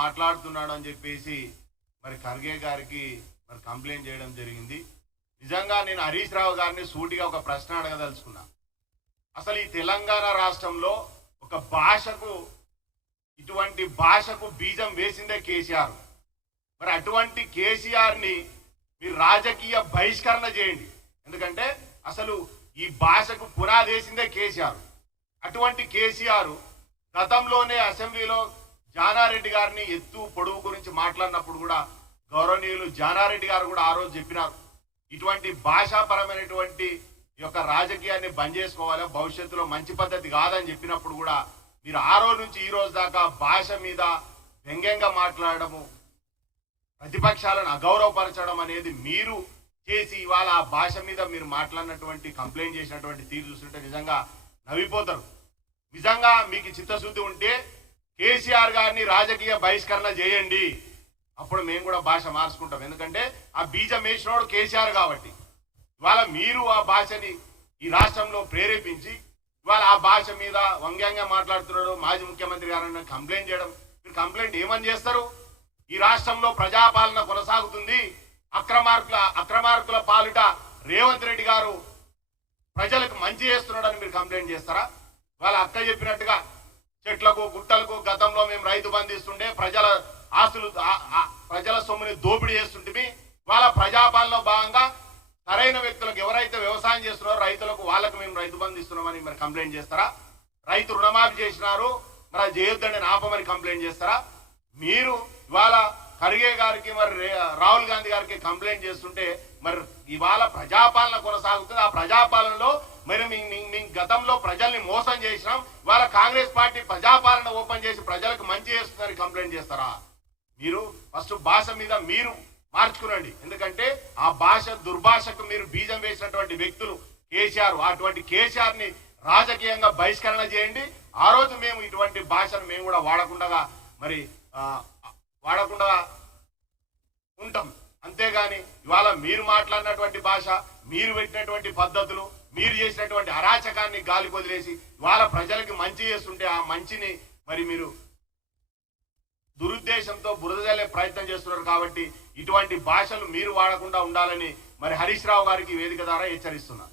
మాట్లాడుతున్నాడు అని చెప్పేసి మరి ఖర్గే గారికి మరి కంప్లైంట్ చేయడం జరిగింది. నిజంగా నేను హరీష్ రావు గారిని సూటిగా ఒక ప్రశ్న అడగదలుచుకున్నా. అసలు ఈ తెలంగాణ రాష్ట్రంలో ఒక ఇటువంటి భాషకు బీజం వేసిందే కేసీఆర్. మరి అటువంటి కేసీఆర్ని మీరు రాజకీయ బహిష్కరణ చేయండి. ఎందుకంటే అసలు ఈ భాషకు పునాది వేసిందే కేసీఆర్. అటువంటి కేసీఆర్ గతంలోనే అసెంబ్లీలో జానారెడ్డి గారిని ఎత్తు పొడవు గురించి మాట్లాడినప్పుడు కూడా గౌరవనీయులు జానారెడ్డి గారు కూడా ఆ రోజు చెప్పినారు, ఇటువంటి భాషాపరమైనటువంటి ఈ యొక్క రాజకీయాన్ని బంద్ చేసుకోవాలి, భవిష్యత్తులో మంచి పద్ధతి కాదని చెప్పినప్పుడు కూడా మీరు ఆ రోజు నుంచి ఈ రోజు దాకా భాష మీద వ్యంగ్యంగా మాట్లాడము, ప్రతిపక్షాలను అగౌరవపరచడం అనేది మీరు చేసి ఇవాళ ఆ భాష మీద మీరు మాట్లాడినటువంటి కంప్లైంట్ చేసినటువంటి తీరు చూస్తుంటే నిజంగా నవ్విపోతారు. నిజంగా మీకు చిత్తశుద్ధి ఉంటే కేసీఆర్ గారిని రాజకీయ బహిష్కరణ చేయండి, అప్పుడు మేము కూడా భాష మార్చుకుంటాం. ఎందుకంటే ఆ బీజం వేసినోడు కేసీఆర్ కాబట్టి ఇవాళ మీరు ఆ భాషని ఈ రాష్ట్రంలో ప్రేరేపించి ఇవాళ ఆ భాష మీద వ్యంగ్యంగా మాట్లాడుతున్నాడు మాజీ ముఖ్యమంత్రి గారని కంప్లైంట్ చేయడం. మీరు కంప్లైంట్ ఏమని చేస్తారు? ఈ రాష్ట్రంలో ప్రజాపాలన కొనసాగుతుంది, అక్రమార్కుల పాలిట రేవంత్ రెడ్డి గారు ప్రజలకు మంచి చేస్తున్నాడని మీరు కంప్లైంట్ చేస్తారా? వాళ్ళ అక్క చెప్పినట్టుగా చెట్లకు గుట్టలకు గతంలో మేము రైతు బంధిస్తుండే, ప్రజల ఆస్తులు ప్రజల సొమ్ముని దోపిడీ చేస్తుంటే వాళ్ళ ప్రజాపాలనలో భాగంగా సరైన వ్యక్తులకు ఎవరైతే వ్యవసాయం చేస్తున్నారో రైతులకు వాళ్ళకు మేము రైతు బంధిస్తున్నామని మరి కంప్లైంట్ చేస్తారా? రైతు రుణమాఫీ చేసినారు మరి చేయొద్దని ఆపమని కంప్లైంట్ చేస్తారా? మీరు ఇవాళ ఖర్గే గారికి మరి రాహుల్ గాంధీ గారికి కంప్లైంట్ చేస్తుంటే మరి ఇవాళ ప్రజాపాలన కొనసాగుతుంది. ఆ ప్రజాపాలనలో మరి మేము గతంలో ప్రజల్ని మోసం చేసినాం, ఇవాళ కాంగ్రెస్ పార్టీ ప్రజాపాలన ఓపెన్ చేసి ప్రజలకు మంచి చేస్తుందని కంప్లైంట్ చేస్తారా? మీరు ఫస్ట్ భాష మీద మీరు మార్చుకునండి. ఎందుకంటే ఆ భాష దుర్భాషకు మీరు బీజం వేసినటువంటి వ్యక్తులు కేసీఆర్. అటువంటి కేసీఆర్ ని రాజకీయంగా బహిష్కరణ చేయండి. ఆ రోజు మేము ఇటువంటి భాషను మేము కూడా వాడకుండా ఉంటాం. అంతేగాని ఇవాళ మీరు మాట్లాడినటువంటి భాష, మీరు పెట్టినటువంటి పద్ధతులు, మీరు చేసినటువంటి అరాచకాన్ని గాలి వదిలేసి ఇవాళ ప్రజలకి మంచి చేస్తుంటే ఆ మంచిని మరి మీరు దురుద్దేశంతో బురదజల్లే ప్రయత్నం చేస్తున్నారు. కాబట్టి ఇటువంటి భాషలు మీరు వాడకుండా ఉండాలని మరి హరీష్ రావు గారికి వేదిక ద్వారా హెచ్చరిస్తున్నారు.